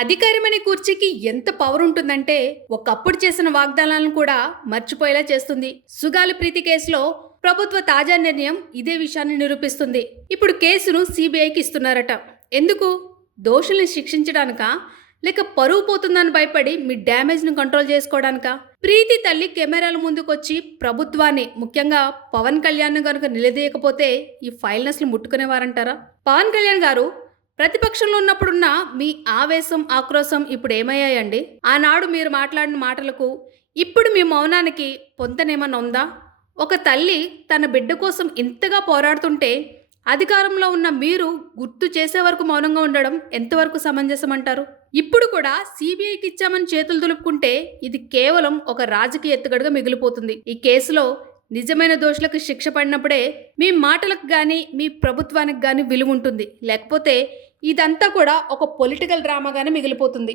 అధికారమనే కుర్చీకి ఎంత పవర్ ఉంటుందంటే ఒకప్పుడు చేసిన వాగ్దానాలను కూడా మర్చిపోయేలా చేస్తుంది. సుగాలి ప్రీతి కేసులో ప్రభుత్వ తాజా నిర్ణయం ఇదే విషయాన్ని నిరూపిస్తుంది. ఇప్పుడు కేసును సిబిఐకి ఇస్తున్నారట. ఎందుకు? దోషుల్ని శిక్షించడానిక? లేక పరువు పోతుందని భయపడి మీ డ్యామేజ్ను కంట్రోల్ చేసుకోవడానికా? ప్రీతి తల్లి కెమెరాల ముందుకొచ్చి ప్రభుత్వాన్ని ముఖ్యంగా పవన్ కళ్యాణ్ కనుక నిలదీయకపోతే ఈ ఫైల్నెస్లు ముట్టుకునేవారంటారా? పవన్ కళ్యాణ్ గారు ప్రతిపక్షంలో ఉన్నప్పుడున్న మీ ఆవేశం ఆక్రోశం ఇప్పుడు ఏమయ్యాయండి? ఆనాడు మీరు మాట్లాడిన మాటలకు ఇప్పుడు మీ మౌనానికి పొంతనేమన్నా ఉందా? ఒక తల్లి తన బిడ్డ కోసం ఇంతగా పోరాడుతుంటే అధికారంలో ఉన్న మీరు గుర్తు చేసే వరకు మౌనంగా ఉండడం ఎంతవరకు సమంజసం అంటారు ఇప్పుడు కూడా సిబిఐకి ఇచ్చామని చేతులు దులుపుకుంటే ఇది కేవలం ఒక రాజకీయ ఎత్తుగడగా మిగిలిపోతుంది. ఈ కేసులో నిజమైన దోషులకు శిక్ష పడినప్పుడే మీ మాటలకు కానీ మీ ప్రభుత్వానికి కానీ విలువ ఉంటుంది లేకపోతే ఇదంతా కూడా ఒక పొలిటికల్ డ్రామాగానే మిగిలిపోతుంది.